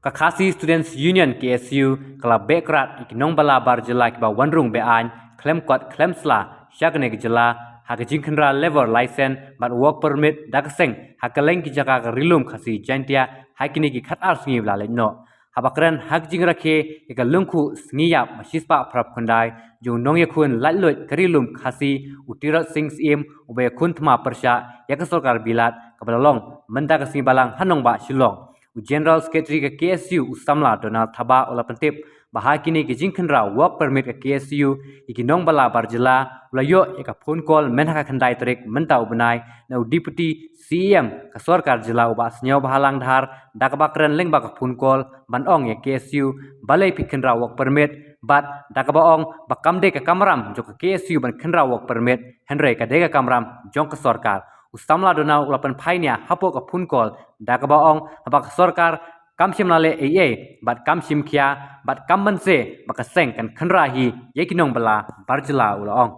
Kakasi Students Union KSU kala bekrat ikinong bala barjela kiba wanrung bean klem kot klem sla syakne gejela hakajing khendra level license but work permit dakseng hakaleng ki jaka rilum khasi jantia hakini ki khatar singi bla no habakran hakjing rakhe eka lungkhu sngiya masispa phrap khandai jung nong yakhun lailoi karilum khasi utirat sing sim ube khun thma persha yakasokar bilat kabalong menda kasi balang hanong ba shilong General Secretary ke KSU Usamla Donald Thaba Olapentip bahakini ke jingkhenra work permit ke KSU ikinong bala barjela ulayo eka phone call menhaka khandai tarik menta ubnai na deputy CM ka sarkar jila uba snyo bahalang dhar dakabakran lengba ka phone call banong ya KSU balai pikhenra work permit bat dakabaong bakamde ka kamram jo ka KSU ban khenra work permit henre ka dega kamram jong ka sarkar Usamla Donald ulapan phainia hapo ka phone call dakabaong habak sarkar kamsim nale AA bat kamsim khia bat kambanse bakaseng kan khanra hi yekinong bala barjela ulaong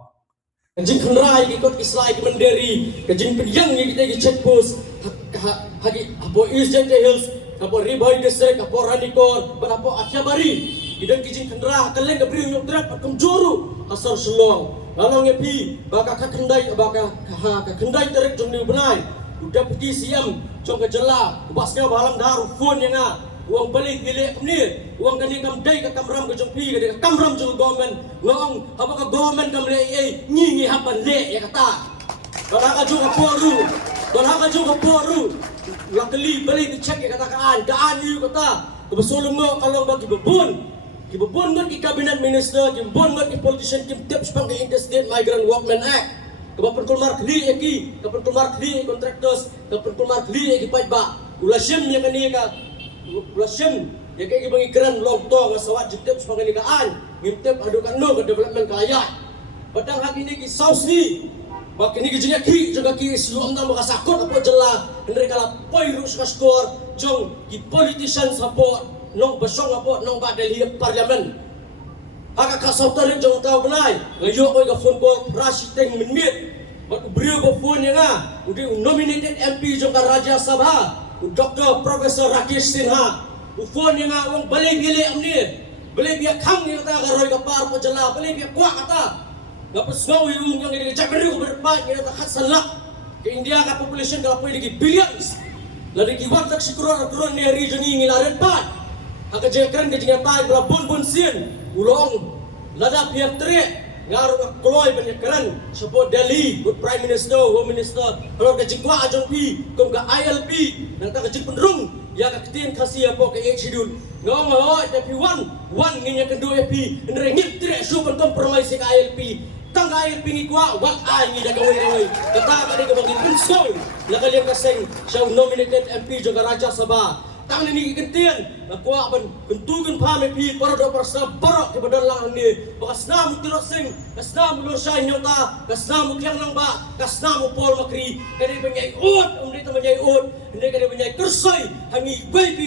Kajin khanra hi kot islai mandiri kajin pidyang ni kita check post hagi apo East Jente Hills apo Ribai District apo Ranikor bat apo Akhyabari idan kajin khanra kaleng ka bri nyok trap kam joru asar selong lalong epi baka kakendai baka kakendai tarik jong ni benai udah pergi siam jong ke jela basnya balang dar phone yang uang balik gile ni uang kani kam dai ka kamram ke jong pi ke kamram jong government ngong apa ka government kam le ngi hapan le ya kata bala ka juga poru lakali balik dicek ya kata kaan yu kata kebesulung ngo kalau bagi bebun Kibubun ngot ki cabinet minister, kibubun ngot ki politician, tips pang ki Interstate Migrant Workmen Act. Kapan kulmar kli eki, kapan kulmar kli contractors, kapan kulmar kli eki pajba. Ulasim yang kani ka, ulasim yang kaya bangi keren long to ngasawat tips pang kani kaan, ngintip adukan no ke development kaya. Padang hak ini ki saus ni, bak ini ki juga ki siu amdang makasakot apa jela, henry kala poirus ka skor, jong ki politician support. Nong basong apo nong ba Delhi parliament haka ka sautar jong taw benai ngayo ko ga phone call rasiteng minit bat brio go phone nga udi nominated MP jong ka Rajya Sabha Dr. Professor Rakesh Sinha phone nga wong balay gili amni balay biya khang nga ta ga roy ka par ko jala balay biya kwa ata gapos ngaw yung nga chakri ko berpa nga ta khasalak ke India ka population ga pwede ki billions lagi ki watak si kron ni region ni ngilaren pa Haka jekran ke jinga tai bla bun sien ulong lada pihak tre ngaru ka kloy banyak support Delhi good prime minister home minister kalau ke jikwa ajong pi kom ka ILP nang ta ke jik penrung ya ka ketin khasi apo ke schedule ngong ho tapi one nginya kedua pi ndre ngit tre su ban compromise ka ILP tang ILP ni kwa wat ai ngi da gawai kata ka de ka bagi punso nakaliang kaseng siya nominated MP juga Raja Sabha tang ni kentian nakwa ban kentugan pame pi para do parsa barok ke badalang ni bakasna mu tiro sing kasna mu lo shay nyota kasna mu kyang nang ba kasna mu pol makri kani banyai ut umri ta banyai ut hindi kani banyai kursay hangi pi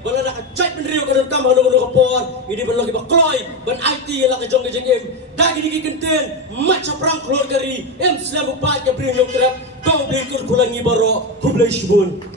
bala na ka chat benrio ka kam hanu ka por idi ban logi bakloy ban IT la ka jong em dagi ni kentian macha prang klor kari em slam pa ka brinyo trap kau brinkur kulangi baro kublai shibun